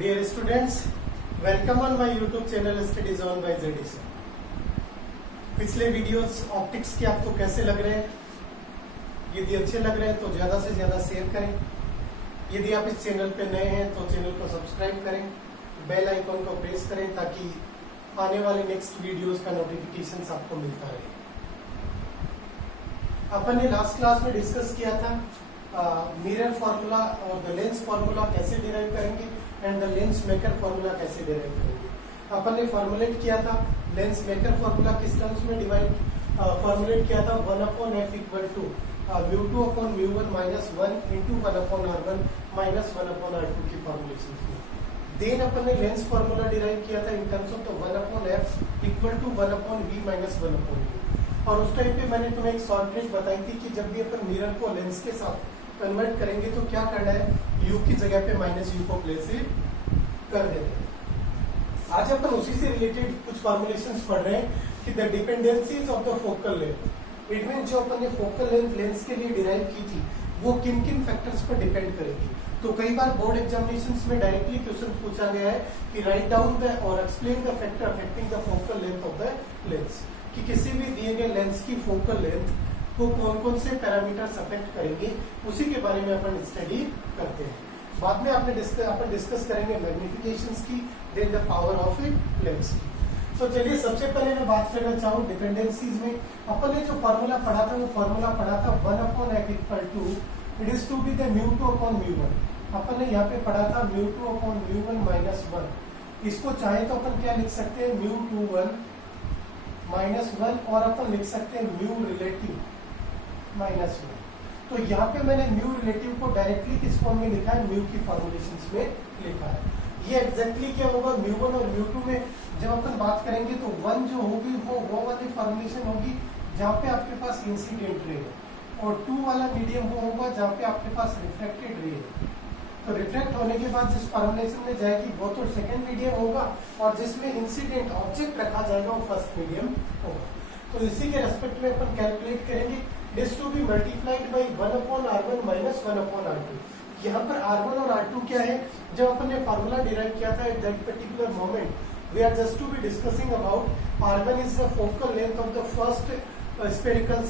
Dear students, welcome on my YouTube channel Studies on by ZD Sir। पिछले videos optics के आपको कैसे लग रहे हैं? यदि अच्छे लग रहे हैं तो ज्यादा से ज्यादा शेयर करें। यदि आप इस चैनल पे नए हैं तो चैनल को सब्सक्राइब करें, बेल आइकॉन को प्रेस करें ताकि आने वाले नेक्स्ट वीडियोस का नोटिफिकेशन आपको मिलता रहे। अपन ने लास्ट क्लास में डिस्कस किया था मिरर फॉर्मूला और द लेंस फॉर्मूला कैसे डिराइव करेंगे and the lens maker formula कैसे डिराइव करेंगे। अपन ने फॉर्मुलेट किया था लेंस मेकर फॉर्मूला किस टर्म्स में डिवाइड फॉर्मुलेट किया था 1/f equal to μ2/μ1 minus 1 into 1/r1 minus 1/r2 की फॉर्मुलेशन में। देन अपन ने लेंस फॉर्मूला डिराइव किया था in terms of the 1/f equal to 1/v minus 1/u। और उस टाइम पे मैंने तुम्हें एक शॉर्ट ट्रिक बताई थी कि जब भी अपन मिरर को लेंस के साथ कन्वर्ट करेंगे तो क्या करना है, u की जगह पे माइनस u को प्लेस कर देना है। आज अपन उसी से रिलेटेड कुछ फॉर्मुलेशंस पढ़ रहे हैं कि the dependencies of the focal length. It mean जो अपन ने फोकल लेंथ लेंस के लिए डिराइव की थी वो किन किन फैक्टर्स पर डिपेंड करेगी। तो कई बार बोर्ड एग्जामिनेशंस में डायरेक्टली क्वेश्चन पूछा गया है कि राइट डाउन द और explain the factor affecting the focal length of the lens, कि किसी भी दिए गए लेंस की फोकल लेंथ को कौन कौन से पैरामीटर्स अफेक्ट करेंगे उसी के बारे में अपन स्टडी करते हैं। बाद में अपन डिस्कस करेंगे मैग्निफिकेशंस की, then the power of lens की। तो चलिए सबसे पहले मैं बात करना चाहूँ डिपेंडेंसीज में। अपन ने जो फॉर्मूला पढ़ा था वो फॉर्मूला पढ़ा था 1/f equal to it is to be the μ2/μ1। अपन ने यहाँ पे पढ़ा था μ2/μ1 माइनस 1। इसको चाहे तो अपन क्या लिख सकते हैं μ21 माइनस 1 और अपन लिख सकते हैं म्यू रिलेटिव माइनस 1। तो यहाँ पे मैंने म्यू रिलेटिव को डायरेक्टली किस फॉर्म में लिखा है, म्यू की फॉर्मुलेशंस में लिखा है। ये एग्जैक्टली क्या होगा, μ1 और μ2 में जब अपन बात करेंगे तो 1 जो होगी वो वाली फॉर्मुलेशन होगी जहाँ पे आपके पास इंसिडेंट रे है, और 2 वाला मीडियम वो होगा जहाँ पे आपके पास रिफ्लेक्टेड रे है। तो रिफ्लेक्ट होने के बाद जिस फॉर्मुलेशन में जाएगी वो तो सेकंड मीडियम होगा और जिसमें इंसिडेंट ऑब्जेक्ट रखा जाएगा वो फर्स्ट मीडियम होगा। तो इसी के रेस्पेक्ट में अपन कैलकुलेट करेंगे this to be multiplied by 1/r1 minus 1/r2। यहाँ पर r1 और r2 क्या है, जब अपन ने फॉर्मूला डिराइव किया था at that particular moment we are just to be discussing about r1 is the focal length of the first spherical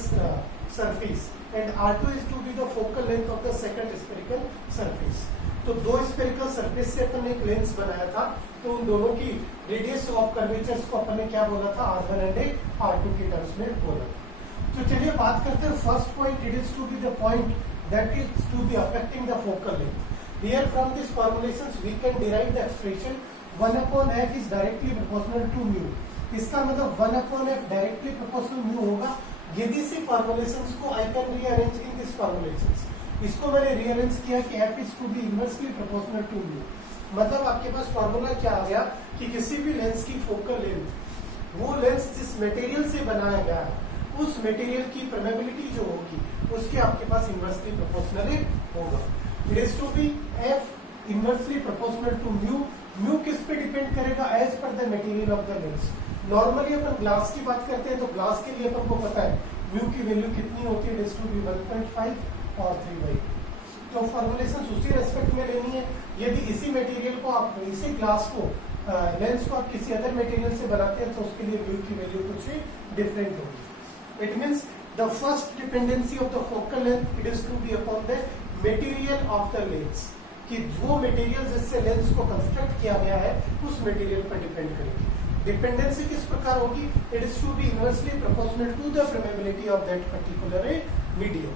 surface and r2 is to be the focal length of the second spherical surface. तो दो spherical surface से अपन ने एक lens बनाया था, तो उन दोनों की रेडियस ऑफ कर्वेचर्स को अपन ने क्या बोला था, r1 एंड r2 के टर्म्स में बोला था। तो चलिए बात करते हैं first point, it is to be the point that is to be affecting the focal length. Here from this formulations we can derive the expression 1/f is directly proportional to mu. इसका मतलब 1/f directly proportional mu होगा यदि से formulations को I can rearrange in this formulations. इसको मैंने rearrange किया कि f is to be inversely proportional to mu. मतलब आपके पास फॉर्मूला क्या आ गया कि किसी भी लेंस की फोकल लेंथ वो लेंस जिस मटेरियल से बनाया गया है उस मटेरियल की परमेबिलिटी जो होगी उसके आपके पास इनवर्सली प्रोपोर्शनल होगा। It is to be f inversely proportional to mu. Mu किस पे डिपेंड करेगा, as per the material of the lens. Normally अपन ग्लास की बात करते हैं तो ग्लास के लिए अपन को पता है म्यू की वैल्यू कितनी होती है, इट इज टू बी 1.5 और 3/2। तो फॉर्मुलेशन उसी रेस्पेक्ट में लेनी है। यदि इसी मटेरियल को आप इसी ग्लास को लेंस को आप किसी अदर मटेरियल से बनाते हैं तो उसके लिए म्यू की वैल्यू कुछ डिफरेंट होगी। It means the first dependency of the focal length it is to be upon the material of the lens, कि जो मटेरियल जिससे लेंस को कंस्ट्रक्ट किया गया है उस मटेरियल पर डिपेंड करेगी। डिपेंडेंसी किस प्रकार होगी, it is to be inversely proportional to the permeability of that particular medium.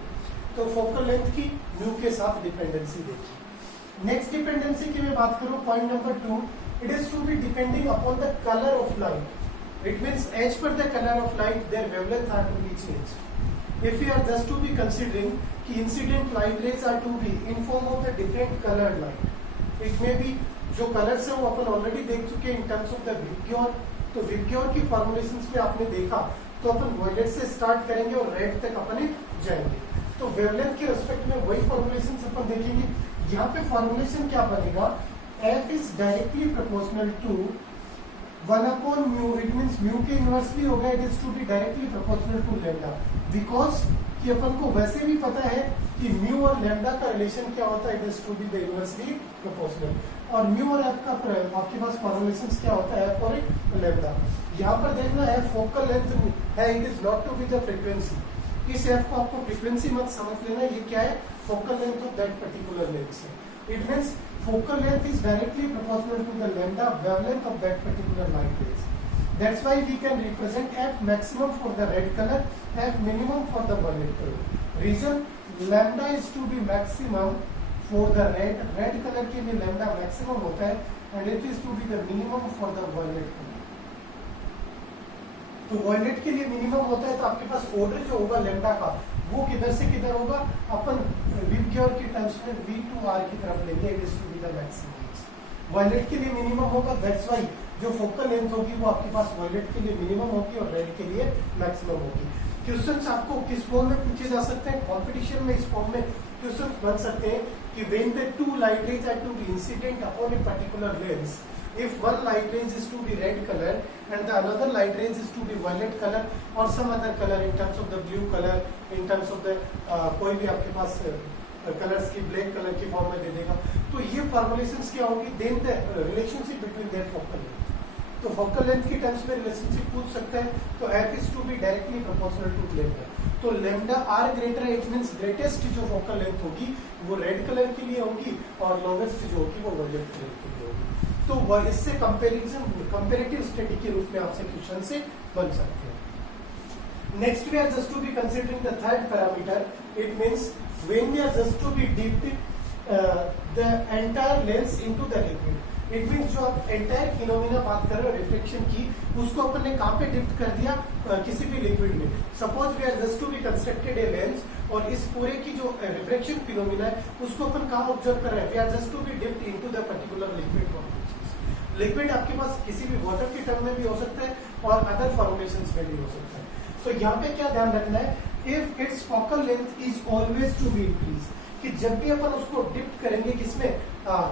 तो फोकल लेंथ की म्यू के साथ डिपेंडेंसी देखी। नेक्स्ट डिपेंडेंसी की मैं बात करूं, point number 2, it is to be depending upon the colour of light. It means as per the color of light, their wavelength are to be changed. If we are just to be considering कि incident light rays are to be in form of the different colored light. It may be जो colours है वो अपन already देख चुके हैं इन terms of the VIBGYOR. तो VIBGYOR की formulations में आपने देखा तो अपन वायलेट से स्टार्ट करेंगे और रेड तक अपन जाएंगे। तो वेवलेंथ के रेस्पेक्ट में वही फॉर्मुलेशंस अपन देखेंगे। यहाँ पे फॉर्मुलेशन क्या बनेगा, f is directly proportional to 1/μ। It means mu के इनवर्सली होगा, it is to be directly proportional to lambda, because कि अपन को वैसे भी पता है कि म्यू और लैम्डा का रिलेशन क्या होता है, it is to be the inversely proportional. और म्यू और एफ का आपके पास फॉर्मुलेशन क्या होता है, एफ और लैम्डा। यहाँ पर देखना है फोकल लेंथ है, it is not to be the frequency. इस एफ को आपको फ्रीक्वेंसी मत समझ लेना, ये क्या है, focal length of that particular lens है। It means focal length is directly proportional to the lambda wavelength of that particular light rays. That's why we can represent f maximum for the red color, f minimum for the violet color. Reason, lambda is to be maximum for the red color के लिए lambda maximum होता है and it is to be the minimum for the violet color. तो violet के लिए minimum होता है, तो आपके पास order जो होगा lambda का वो किधर से किधर होगा, अपन विबग्योर की टर्म्स में V2R की तरफ लेंगे, it is to be the maximum. Violet के लिए मिनिमम होगा, दैट्स वाई जो फोकल लेंथ होगी वो आपके पास वायलेट के लिए मिनिमम होगी और रेड के लिए मैक्सिमम होगी। क्वेश्चंस आपको किस फॉर्म में पूछे जा सकते हैं, कंपटीशन में इस फॉर्म में क्वेश्चंस बन सकते हैं कि when the two light rays are to be incident upon a particular lens, if one light range is to be red color and the another light range is to be violet color or some other color in terms of the blue color, in terms of the कोई भी आपके पास colours की black colour की form में दे देगा, तो ये फॉर्मुलेशंस क्या होगी, then the relationship between their focal length. तो फोकल लेंथ की टर्म्स में रिलेशनशिप पूछ सकता है, तो f is to be directly proportional to lambda। तो lambda r greater it means greatest जो फोकल लेंथ होगी वो रेड कलर के लिए होगी और लोवेस्ट जो होगी वो वायलेट कलर के लिए होगी। तो वह इससे कंपेरेटिव स्टडी के रूप में आपसे क्वेश्चन से बन सकते हैं। Next we are just to be considering the third parameter, it means when we are just to be dipped the entire lens into the liquid. It means जो आप एंटायर फिनोमिना बात कर रहे हो रिफ्लेक्शन की, उसको अपन ने कहाँ पे डिप्ट कर दिया, किसी भी लिक्विड में। Suppose we are just to be constructed a lens और इस पूरे की जो रिफ्लेक्शन फिनोमिना है उसको अपन कहाँ ऑब्जर्व कर रहे हैं, we are just to be dipped into the particular liquid. Liquid आपके पास किसी भी वाटर के टर्म में भी हो सकता है और अदर फॉर्मुलेशंस में भी हो सकता है। तो यहाँ पे क्या ध्यान रखना है, if it's focal length is always to be increase, कि जब भी अपन उसको डिप्ट करेंगे किसमें,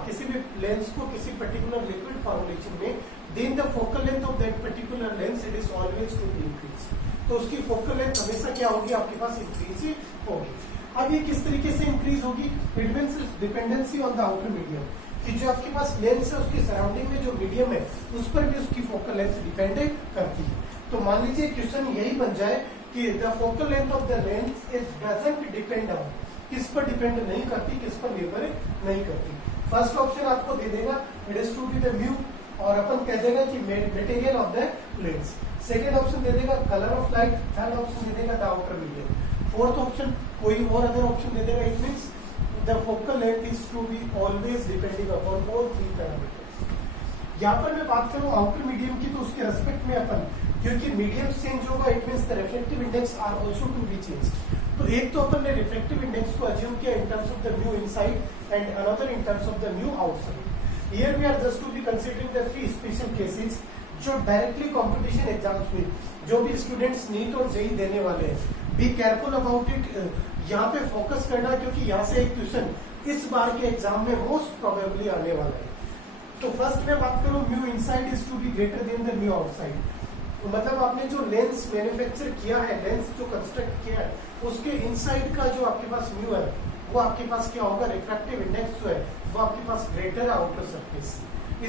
किसी भी लेंस को किसी पर्टिकुलर लिक्विड फॉर्मुलेशन में, then the focal length of that particular lens it is always to be increase. तो उसकी फोकल लेंथ हमेशा क्या होगी, आपके पास इंक्रीज ही होगी। अब ये किस तरीके से इंक्रीज होगी, it means dependency on the outer medium, कि जो आपके पास लेंस है उसके सराउंडिंग में जो मीडियम है उस पर भी उसकी फोकल लेंथ डिपेंड करती है। तो मान लीजिए क्वेश्चन यही बन जाए कि the focal length of the lens is doesn't depend on, किस पर डिपेंड नहीं करती, किस पर निर्भर नहीं करती। फर्स्ट ऑप्शन आपको दे देगा it is to be the mu और अपन कह देगा कि material of the lens. Second option दे देगा colour of light, third option दे देगा the outer medium, fourth option कोई और अदर ऑप्शन दे देगा। It means the focal length is to be always depending upon all three parameters। यहाँ पर मैं बात करूँ आउटर मीडियम की, तो उसके रेस्पेक्ट में अपन, क्योंकि मीडियम चेंज होगा it means the reflective index are also to be changed. तो एक तो अपन ने रिफ्लेक्टिव इंडेक्स को अज्यूम किया in terms of the mu inside and another in terms of the mu outside. Here we are just to be considering the three special cases जो directly competition exams में जो भी students NEET और JEE देने वाले हैं, be careful about it. यहाँ पे फोकस करना, क्योंकि यहाँ से एक क्वेश्चन इस बार के एग्जाम में मोस्ट प्रोबेबली आने वाला है। तो फर्स्ट में बात करूं, mu inside is to be greater than the mu outside. तो मतलब आपने जो लेंस मैन्युफैक्चर किया है, लेंस जो कंस्ट्रक्ट किया है, उसके इनसाइड का जो आपके पास म्यू है वो आपके पास क्या होगा, रिफ्रैक्टिव इंडेक्स जो है वो आपके पास ग्रेटर है आउटर सरफेस।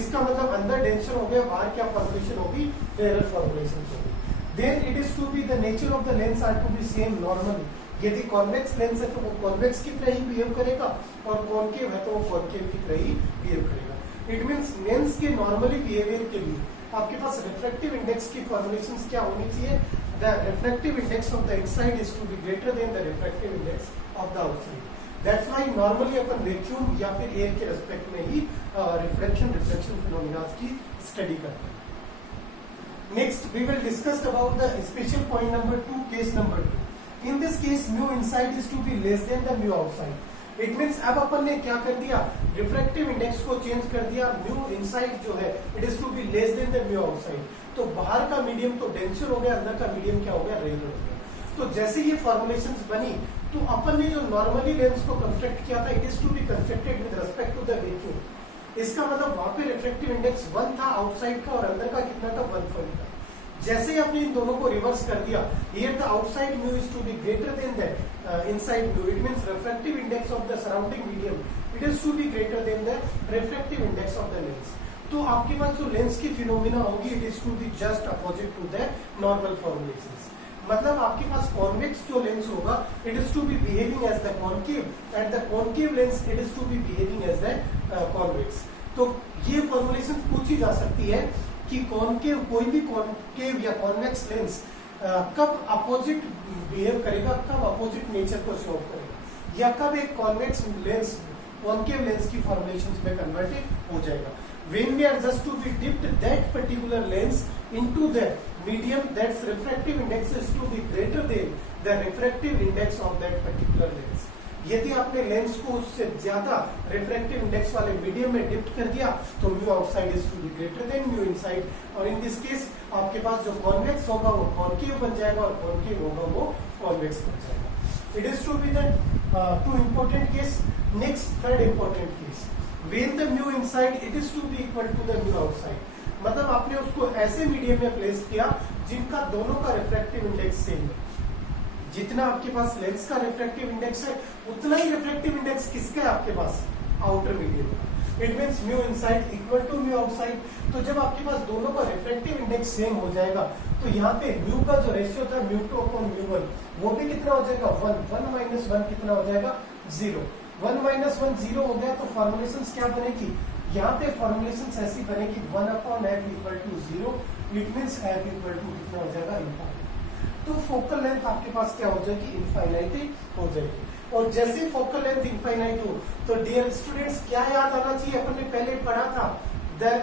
इसका मतलब अंदर डेंसर हो गया, बाहर क्या फॉर्मुलेशन होगी, एरर फॉर्मुलेशन होगी। Then it is to be the nature of the lens are to be same normally. यदि कॉन्वेक्स लेंस है तो वो कॉन्वेक्स की तरह ही बिहेव करेगा और कॉनकेव है तो वो कॉनकेव की तरह ही बिहेव करेगा। इट मींस लेंस के नॉर्मली बिहेवियर के लिए आपके पास रिफ्रैक्टिव इंडेक्स की फॉर्मुलेशंस क्या होनी चाहिए, the refractive index of the inside is to be greater than the refractive index of the outside. That's why normally अपन वैक्यूम या फिर एयर के रेस्पेक्ट में ही रिफ्लेक्शन फिनोमेना की स्टडी करते हैं। Next we will discuss about the special point number 2, case number 2। In this case, mu inside is to be less than the mu outside. It means अब अपन ने क्या कर दिया, रिफ्रैक्टिव इंडेक्स को change कर दिया, mu inside जो है it is to be less than the mu outside। तो बाहर का मीडियम तो डेंसर हो गया, अंदर का मीडियम क्या हो गया, रेयर हो गया। तो जैसे ये फॉर्मुलेशंस बनी तो अपन ने जो नॉर्मली लेंस को कंस्ट्रक्ट किया था it is to be constructed with respect to the vacuum. इसका मतलब वहां पे रिफ्रैक्टिव इंडेक्स 1 था आउटसाइड का और अंदर का कितना था, 1 था। जैसे ही आपने इन दोनों को रिवर्स कर दिया, here the outside mu is to be greater than that inside mu. It means refractive index of the surrounding medium. It is to be greater than the refractive index of the lens. तो आपके पास जो lens की phenomena होगी, it is to be just opposite to the normal formulations. मतलब आपके पास convex जो lens होगा, it is to be behaving as the concave, and the concave lens it is to be behaving as the convex. तो ये formulation पूछी जा सकती है कि कॉन्केव, कोई भी कॉन्केव या कॉन्वेक्स लेंस कब अपोजिट बिहेव करेगा, कब अपोजिट नेचर को शो करेगा, या कब एक कॉन्वेक्स लेंस कॉन्केव लेंस की फॉर्मुलेशंस में कन्वर्टेड हो जाएगा. When we are just to be dipped that particular lens into the medium, that's refractive index is to be greater than the refractive index of that particular lens. यदि आपने lens को उससे ज्यादा refractive index वाले medium में डिप्ट कर दिया तो mu outside is to be greater than mu inside, और इन दिस केस आपके पास जो कॉन्वेक्स होगा वो कॉन्केव बन जाएगा और कॉन्केव होगा वो कॉन्वेक्स बन जाएगा. It is to be the two important case. Next third important case, when the mu inside it is to be equal to the mu outside. मतलब आपने उसको ऐसे मीडियम में प्लेस किया जिनका दोनों का रिफ्रैक्टिव इंडेक्स सेम है. जितना आपके पास लेंस का रिफ्रैक्टिव इंडेक्स है उतना ही रिफ्रैक्टिव इंडेक्स किसका है आपके पास, आउटर मीडियम का. It means mu inside equal to mu outside. तो जब आपके पास दोनों का रिफ्रैक्टिव इंडेक्स सेम हो जाएगा तो यहाँ पे म्यू का जो रेशियो था mu two upon mu one, वो भी कितना हो जाएगा, 1 माइनस 1 कितना हो जाएगा, 0. 1 माइनस 1 0 हो गया. तो फॉर्मुलेशंस क्या बनेगी, यहाँ पे फॉर्मुलेशंस ऐसी बनेगी 1 upon f equal to 0. It means f equal to कितना हो जाएगा, इनफाइनाइट. तो फोकल लेंथ आपके पास क्या हो जाएगी, इनफाइनाइट हो जाएगी. और जैसे फोकल लेंथ इनफाइनाइट हो तो डियर स्टूडेंट्स क्या याद आना चाहिए, अपन ने पहले पढ़ा था, the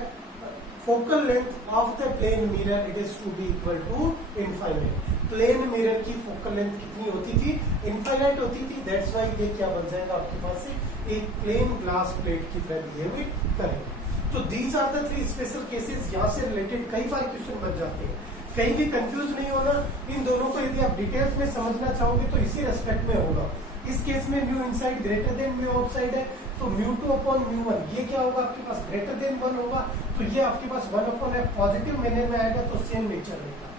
focal length of the plane mirror it is to be equal to infinite. Plane mirror की फोकल लेंथ कितनी होती थी, इनफाइनाइट होती थी. दैट्स वाई ये क्या बन जाएगा आपके पास से एक प्लेन ग्लास प्लेट की तरह बिहेव करेगा. तो these are the 3 special cases. यहाँ से रिलेटेड कई बार क्वेश्चन बन जाते हैं. कहीं भी कंफ्यूज नहीं होना. इन दोनों को यदि आप डिटेल्स में समझना चाहोगे तो इसी रेस्पेक्ट में होगा. इस केस में mu inside greater than mu outside है, तो mu two upon mu one ये क्या होगा आपके पास, ग्रेटर देन 1 होगा. तो ये आपके पास 1 अपॉन एफ पॉजिटिव मैनर में आएगा, तो सेम नेचर रहेगा.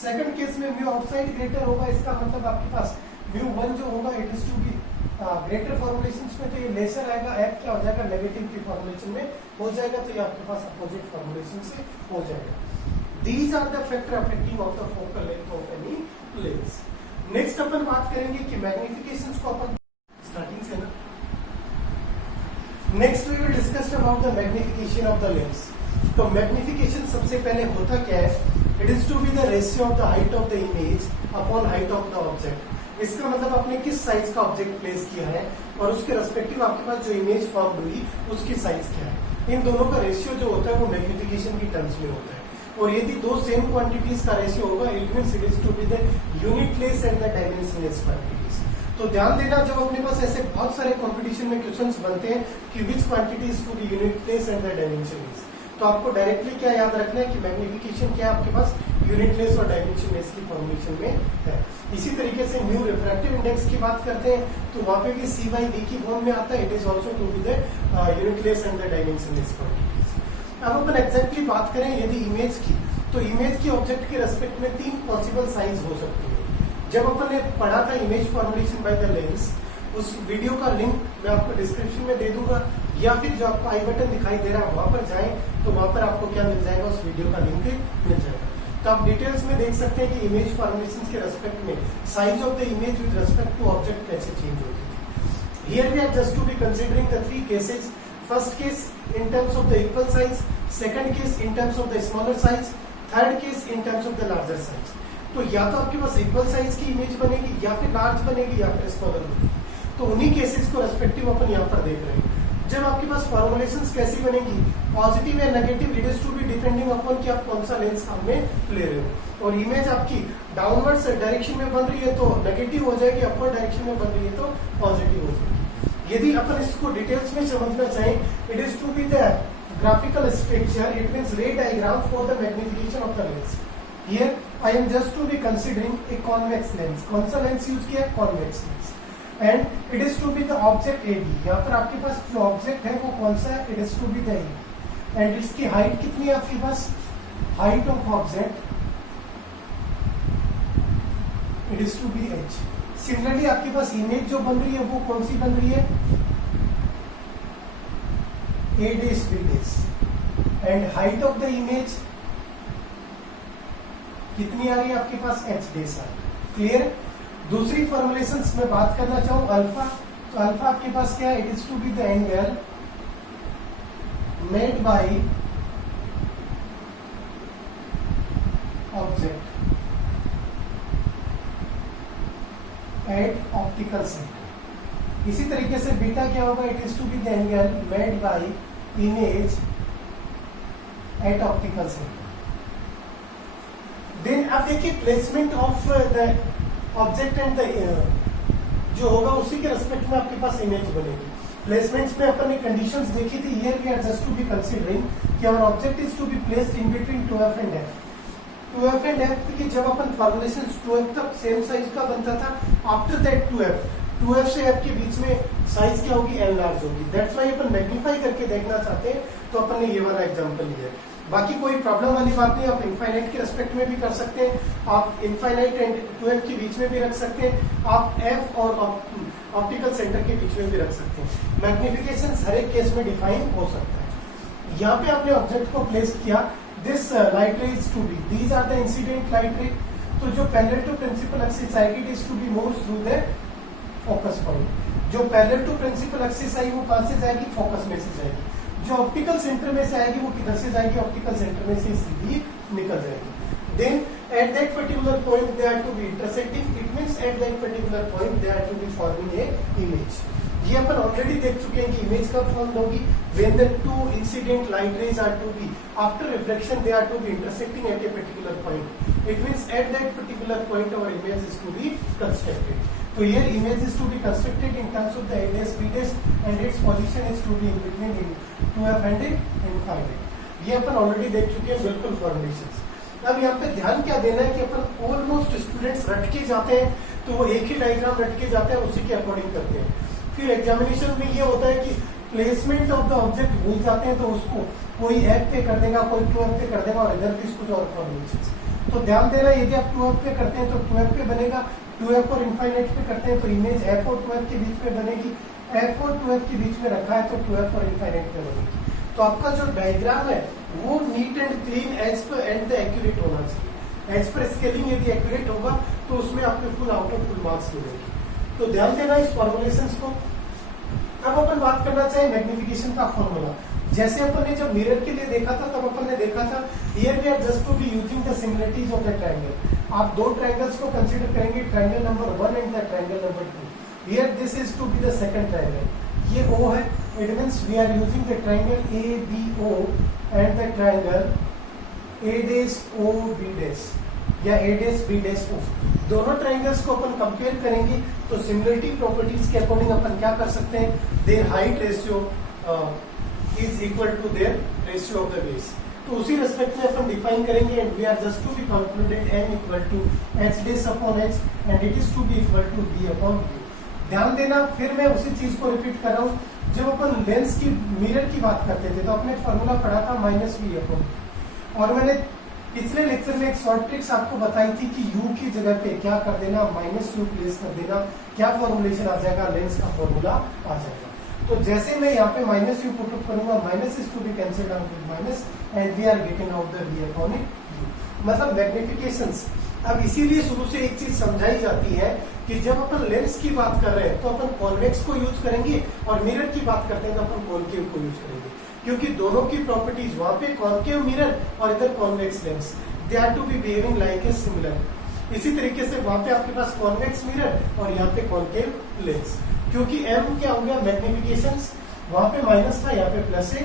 सेकंड केस में म्यू आउटसाइड ग्रेटर होगा, इसका मतलब आपके पास म्यू वन जो होगा it is to be greater formulations में, तो ये लेसर आएगा. एफ क्या हो जाएगा, नेगेटिव की फॉर्मुलेशन में हो जाएगा. तो ये आपके पास अपोजिट फॉर्मुलेशन से हो जाएगा. These are the factor affecting of the focal length of any lens. Next अपन बात करेंगे कि मैग्निफिकेशंस को अपन स्टार्टिंग से ना. Next we will discuss about the magnification of the lens. तो मैग्निफिकेशन सबसे पहले होता क्या है, it is to be the ratio of the height of the image upon height of the object. इसका मतलब आपने किस साइज का ऑब्जेक्ट प्लेस किया है और उसके रेस्पेक्टिव आपके पास जो इमेज फॉर्म हुई उसकी साइज क्या है. इन दोनों का रेशियो जो होता है वो मैग्निफिकेशन की टर्म्स में होता है. और यदि दो सेम क्वांटिटीज का रेशियो होगा it means it is to be the unitless and the dimensionless quantities. तो ध्यान देना, जब अपने पास ऐसे बहुत सारे कॉम्पिटिशन में क्वेश्चंस बनते हैं कि which quantity is to be unitless and the dimensionless, तो आपको डायरेक्टली क्या याद रखना है कि मैग्निफिकेशन क्या आपके पास यूनिटलेस और डायमेंशनलेस की फॉर्मुलेशन में है. इसी तरीके से म्यू रिफ्रैक्टिव इंडेक्स की बात करते हैं तो वहां पे भी सी बाई वी की फॉर्म में आता है. It is also to be the unitless and the dimensionless quantities. अब अपन एग्जैक्टली बात करें यदि इमेज की, तो इमेज की ऑब्जेक्ट के रेस्पेक्ट में 3 पॉसिबल साइज हो सकती है. जब अपन ने पढ़ा था image formulation by the lens, उस वीडियो का लिंक मैं आपको डिस्क्रिप्शन में दे दूंगा, या फिर जो आपको आई बटन दिखाई दे रहा है वहां पर जाएं तो वहां पर आपको क्या मिल जाएगा, उस वीडियो का लिंक मिल जाएगा. तो आप डिटेल्स में देख सकते हैं कि इमेज फॉर्मुलेशन के रेस्पेक्ट में size of the image with respect to object कैसे चेंज होती है. Here we are just to be considering the 3 cases. First case in terms of the equal size, second case in terms of the smaller size, third case in terms of the larger size. तो या तो आपके पास equal size की image बनेगी, या फिर large बनेगी, या फिर स्मॉलर बनेगी. तो उन्हीं केसेस को रेस्पेक्टिव अपन यहाँ पर देख रहे हैं. जब आपके पास फॉर्मुलेशंस कैसी बनेगी, पॉजिटिव या negative, it is to be depending upon कि आप कौन सा लेंस सामने ले रहे हो. और इमेज आपकी डाउनवर्ड डायरेक्शन में बन रही है तो नेगेटिव हो जाएगी, अपवर्ड डायरेक्शन में बन रही है तो पॉजिटिव हो जाएगी. यदि अपन इसको डिटेल्स में समझना चाहें, it is to be the graphical picture, it means ray diagram for the magnification of the lens. Here I am just to be considering a convex lens. कौन सा लेंस यूज किया है, convex lens. And it is to be the object AB. यहाँ पर आपके पास जो object है वो कौन सा है, it is to be the A. And इसकी हाइट कितनी है आपके पास, height of object it is to be h. Similarly आपके पास इमेज जो बन रही है वो कौन सी बन रही है, a dash b dash, and height of the image कितनी आ रही है आपके पास, h dash आ। क्लियर। दूसरी फॉर्मुलेशन में बात करना चाहूं अल्फा, तो अल्फा आपके पास क्या है, it is to be the angle made by object at optical centre. इसी तरीके से बीटा क्या होगा, it is to be the angle made by image at optical centre. Then अब देखिए placement of the object and the जो होगा उसी के रेस्पेक्ट में आपके पास इमेज बनेगी। प्लेसमेंट्स में अपन ने कंडीशंस देखी थी, here we are just to be considering कि our object is to be placed in between 2f and f। 2f and f की जब अपन फॉर्मुलेशन 2f तक सेम साइज का बनता था, आफ्टर दैट 2f से f के बीच में साइज क्या होगी, l लार्ज होगी। दैट्स व्हाई अपन मैग्नीफाई करके देखना चाहते हैं, तो अपन ने ये वाला एग्जांपल लिया है। बाकी कोई प्रॉब्लम वाली बात नहीं, आप इनफाइनाइट के रेस्पेक्ट में भी कर सकते हैं, आप इनफाइनाइट एंड 2f के बीच में भी रख सकते हैं, आप f और ऑप्टिकल सेंटर के बीच में भी रख सकते हैं। मैग्निफिकेशन हर एक केस में डिफाइन हो सकता है। यहाँ पे आपने ऑब्जेक्ट को प्लेस किया, this light ray is to be, these are the incident light ray. तो जो पैरेलल टू प्रिंसिपल एक्सिस आएगी, it is to be move through the focus point. जो पैरेलल टू प्रिंसिपल एक्सिस आई वो कहां से जाएगी, फोकस में से जाएगी। जो ऑप्टिकल सेंटर में से आएगी वो किधर से जाएगी, ऑप्टिकल सेंटर में से सीधी निकल जाएगी। Then at that particular point they are to be intersecting, it means at that particular point they are to be forming a image। ये अपन ऑलरेडी देख चुके हैं कि इमेज कब फॉर्म होगी, when the two incident light rays are to be after reflection they are to be intersecting at a particular point, it means at that particular point our image is to be constructed। तो here image is to be constructed in terms of the a dash b dash and its position is to be in between in 2f and infinite। ये अपन already देख चुके हैं बिल्कुल formulations. अब यहाँ पे ध्यान क्या देना है कि अपन ऑलमोस्ट स्टूडेंट्स रट के जाते हैं, तो वो एक ही डायग्राम रट के जाते हैं, उसी के अकॉर्डिंग करते हैं। फिर एग्जामिनेशन में ये होता है कि प्लेसमेंट ऑफ द ऑब्जेक्ट भूल जाते हैं, तो उसको कोई f पे कर देगा, कोई 2f पे कर देगा, और इधर भी कुछ और फॉर्मुलेशंस। तो ध्यान देना, यदि आप 2f पे करते हैं तो 2f पे बनेगा, 2f और इनफाइनाइट पे करते हैं तो इमेज f और 2f के बीच में बनेगी, f और 2f के बीच में रखा है तो 2f और इनफाइनाइट पे बनेगी। तो आपका जो डायग्राम है वो नीट एंड क्लीन एज पर एंड द एक्यूरेट होना चाहिए। एज पर स्केलिंग यदि एक्यूरेट होगा तो उसमें आपको full out of full marks मिलेगी। तो ध्यान देना इस फॉर्मुलेशंस को। अब अपन बात करना चाहिए मैग्निफिकेशन का फॉर्मूला। जैसे अपन ने जब मिरर के लिए देखा था, तब अपन ने देखा था here we are just to be using the similarities of the triangle. आप दो ट्रायंगल्स को कंसीडर करेंगे, triangle number 1 and the triangle number 2। Here this is to be the second triangle, ये O है, it means we are using the triangle ABO and the triangle A'OB' या A'B'O। दोनों triangles को अपन compare करेंगे तो similarity properties के according अपन क्या कर सकते हैं, their height ratio is equal to their ratio of the base. तो उसी रेस्पेक्ट में अपन डिफाइन करेंगे, and we are just to be concluded m equal to h' and it is to be equal to v upon u। ध्यान देना, फिर मैं उसी चीज को रिपीट कर रहा हूँ, जब अपन लेंस की मिरर की बात करते थे तो अपने फॉर्मूला पढ़ा था -v अपॉन, और मैंने पिछले लेक्चर में एक शॉर्ट ट्रिक्स आपको बताई थी कि u की जगह पे क्या कर देना, -u प्लेस कर देना, क्या फॉर्मुलेशन आ जाएगा, लेंस का फॉर्मूला आ जाएगा। तो जैसे मैं यहाँ पे -u पुट अप करूंगा, minus is to be cancelled out with minus and we are getting out the v upon u। मतलब मैग्निफिकेशंस। अब इसीलिए शुरू से एक चीज समझाई जाती है कि जब अपन लेंस की बात कर रहे हैं तो अपन कॉन्वेक्स को यूज करेंगे, और मिरर की बात करते हैं तो अपन कॉनकेव को यूज करेंगे, क्योंकि दोनों की प्रॉपर्टीज, वहां पे कॉनकेव मिरर और इधर convex lens, they are to be behaving like a similar. इसी तरीके से वहां पे आपके पास कॉन्वेक्स मिरर और यहाँ पे कॉनकेव लेंस, क्योंकि m क्या हो गया, मैग्निफिकेशंस, वहां पे माइनस था, यहाँ पे प्लस है।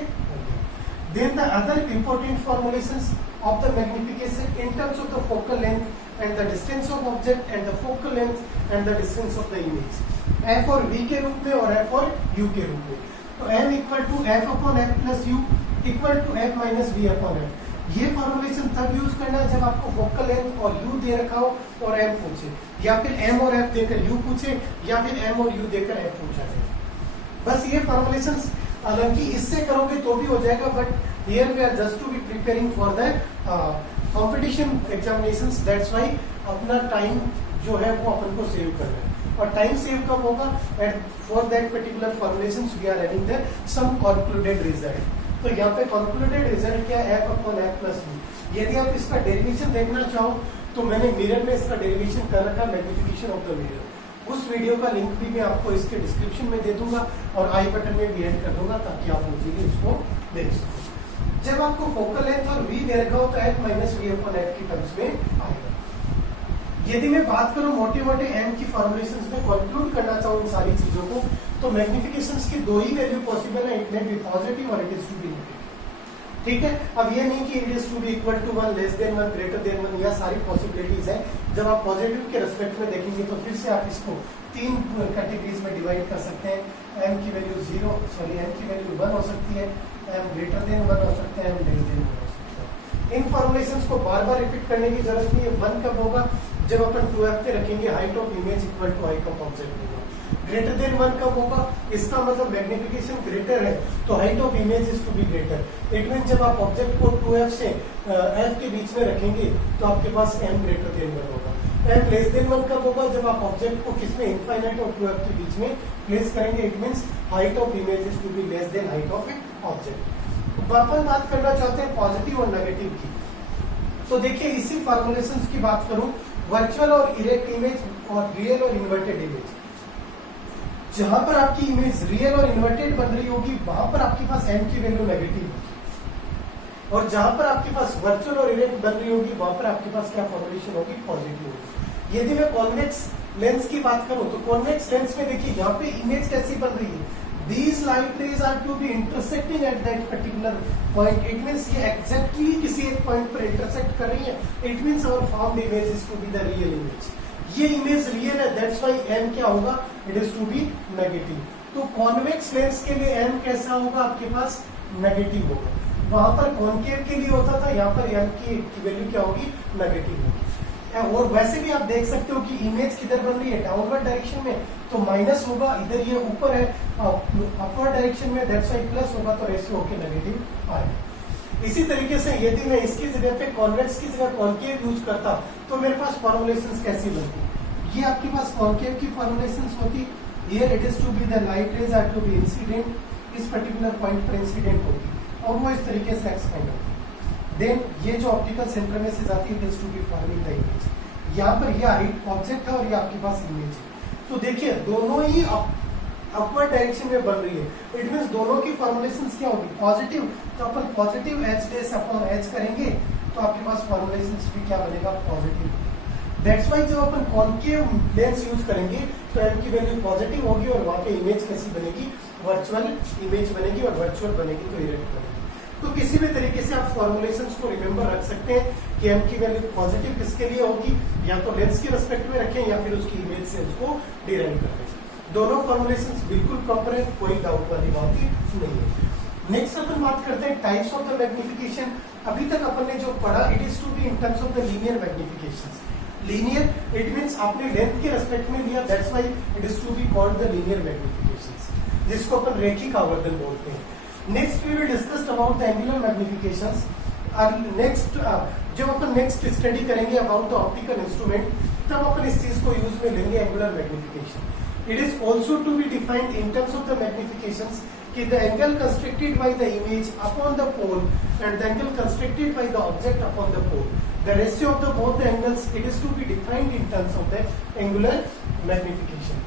Then the other important formulations of the magnification in terms of the focal length and the distance of object and the focal length and the distance of the image, f और v के रूप में और f और u के रूप में। तो m equal to f upon f plus u equal to f minus v upon f। ये फॉर्मुलेशन तब यूज करना है जब आपको फोकल लेंथ और u दे रखा हो और m पूछे, या फिर m और f देकर u पूछे, या फिर m और u देकर f पूछा जाए। बस ये फॉर्मुलेशन, हालांकि इससे करोगे तो भी हो जाएगा, but here we are just to be preparing for the competition examinations, that's why अपना टाइम जो है वो अपन को सेव करना है। और टाइम सेव कब होगा, at for that particular formulation we are having the some concluded result. तो यहाँ पे कॉन्क्लूडेड रिजल्ट क्या है, f upon f plus v। यदि आप इसका डेरिवेशन देखना चाहो तो मैंने मिरर में इसका डेरिवेशन कर रखा, मैग्निफिकेशन ऑफ द मिरर। उस वीडियो का लिंक भी मैं आपको इसके डिस्क्रिप्शन में दे दूंगा और आई बटन में भी ऐड कर दूंगा ताकि आप इजीली उसको देख सको। जब आपको फोकल लेंथ और v दे रखा हो तो f minus v upon f की टर्म्स में आएगा। यदि मैं बात करूं मोटे मोटे m की फॉर्मुलेशंस में कंक्लूड करना चाहूं इन सारी चीजों को, तो मैग्निफिकेशंस की दो ही वैल्यू पॉसिबल है, इट मे बी पॉजिटिव और it is to be negative. ठीक है, अब ये नहीं कि it is to be equal to 1, less than 1, greater than 1, यह सारी पॉसिबिलिटीज है। जब आप पॉजिटिव के रेस्पेक्ट में देखेंगे तो फिर से आप इसको तीन कैटेगरीज में डिवाइड कर सकते हैं। m की वैल्यू m की वैल्यू 1 हो सकती है, m ग्रेटर देन 1 हो सकता है, m लेस देन 1 हो सकता है। इन फॉर्मुलेशंस को बार बार रिपीट करने की जरूरत नहीं है। 1 कब होगा, जब अपन 2f पे रखेंगे height of image equal to height of object होगा। ग्रेटर देन 1 कब होगा, इसका मतलब मैग्निफिकेशन ग्रेटर है तो height of image is to be greater. It mean जब आप ऑब्जेक्ट को 2f से f के बीच में रखेंगे तो आपके पास m ग्रेटर देन 1 होगा। m लेस देन 1 कब होगा, जब आप ऑब्जेक्ट को किसमें, इनफाइनाइट और 2f के बीच में प्लेस करेंगे। It means height of image is to be less than height of a object. अपन बात करना चाहते हैं पॉजिटिव और नेगेटिव की। तो देखिए इसी फॉर्मुलेशंस की बात करूं, वर्चुअल और इरेक्ट इमेज और रियल और इन्वर्टेड इमेज। जहां पर आपकी इमेज रियल और इन्वर्टेड बन रही होगी वहां पर आपके पास m की वैल्यू नेगेटिव होगी, और जहां पर आपके पास वर्चुअल और इरेक्ट बन रही होगी वहां पर आपके पास क्या फॉर्मुलेशन होगी, पॉजिटिव होगी। यदि मैं कॉन्वेक्स लेंस की बात करूं तो कॉन्वेक्स लेंस में देखिए यहाँ पे इमेज कैसी बन रही है, these light rays are to be intersecting at that particular point. It means ये exactly किसी एक पॉइंट पर इंटरसेक्ट कर रही है। It means our formed image is to be the real image. ये इमेज रियल है, दैट्स व्हाई m क्या होगा, it is to be negative. तो कॉन्वेक्स लेंस के लिए m कैसा होगा, आपके पास नेगेटिव होगा। वहां पर कॉन्केव के लिए होता था, यहाँ पर m की वैल्यू क्या होगी, नेगेटिव होगी। और वैसे भी आप देख सकते हो कि इमेज किधर बन रही है, डाउनवर्ड डायरेक्शन में, तो माइनस होगा। इधर ये ऊपर है अपवर्ड डायरेक्शन में, दैट्स व्हाई प्लस होगा, तो रेशियो होके नेगेटिव आएगा। इसी तरीके से यदि मैं इसकी जगह पे कॉन्वेक्स की जगह कॉन्केव यूज करता तो मेरे पास फॉर्मुलेशंस कैसी बनती, ये आपके पास कॉन्केव की फॉर्मुलेशंस होती। Here it is to be the light rays are to be incident, इस पर्टिकुलर पॉइंट पर इंसिडेंट होती और वो इस तरीके से एक्सपेंड होती। देन ये जो ऑप्टिकल सेंटर में से जाती है, it is to be forming the image. यहाँ पर ये हाइट ऑब्जेक्ट है और ये आपके पास इमेज है। तो देखिए दोनों ही अपवर्ड डायरेक्शन में बन रही है। इट मींस दोनों की फॉर्मुलेशंस क्या होगी, पॉजिटिव। तो अपन positive h dash upon h करेंगे तो आपके पास फॉर्मुलेशंस भी क्या बनेगा, पॉजिटिव। दैट्स व्हाई जब अपन कॉन्केव लेंस यूज करेंगे तो m की वैल्यू पॉजिटिव होगी और वहां पे इमेज कैसी बनेगी, वर्चुअल इमेज बनेगी, और वर्चुअल बनेगी तो इरेक्ट बनेगी। तो किसी भी तरीके से आप फॉर्मुलेशंस को रिमेंबर रख सकते हैं कि m की वैल्यू पॉजिटिव किसके लिए होगी, या तो लेंस के रेस्पेक्ट में रखें या फिर उसकी इमेज से उसको डिराइव कर दें। दोनों फॉर्मुलेशंस बिल्कुल प्रॉपर है, कोई डाउट वाली बात ही नहीं है। नेक्स्ट अपन बात करते हैं टाइप्स ऑफ द मैग्निफिकेशन। अभी तक अपन ने जो पढ़ा, it is to be in terms of the linear magnifications. Linear it means आपने लेंथ के रेस्पेक्ट में लिया, that's why it is to be called the linear magnifications, जिसको अपन रेखिक आवर्धन बोलते हैं। Next we will discuss about the angular magnifications. Next जब अपन नेक्स्ट स्टडी करेंगे अबाउट द ऑप्टिकल इंस्ट्रूमेंट, तब अपन इस चीज को यूज में लेंगे, angular magnification. It is also to be defined in terms of the magnifications कि the angle constructed by the image upon the pole and the angle constructed by the object upon the pole. The ratio of the both the angles, it is to be defined in terms of the angular magnification.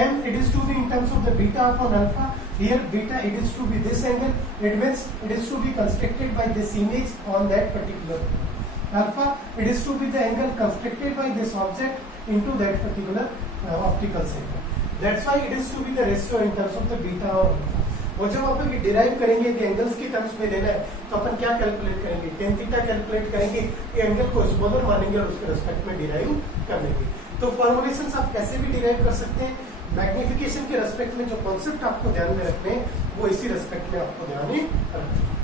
And it is to be in terms of the beta upon alpha. Here beta it is to be this angle. It means it is to be constructed by this image on that particular pole. Alpha it is to be the angle constructed by this object into that particular optical center. That's why it is to be the ratio in terms of the beta और alpha. और जब अपन derive करेंगे कि angles की terms में लेना है तो अपन क्या कैलकुलेट करेंगे, tan थीटा कैलकुलेट करेंगे, ये एंगल को स्मॉलर मानेंगे और उसके रेस्पेक्ट में डिराइव कर लेंगे। तो फॉर्मुलेशंस आप कैसे भी डिराइव कर सकते हैं। मैग्निफिकेशन के रेस्पेक्ट में जो कॉन्सेप्ट आपको ध्यान में रखने हैं वो इसी रेस्पेक्ट में आपको ध्यान में रखना है।